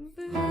Boo.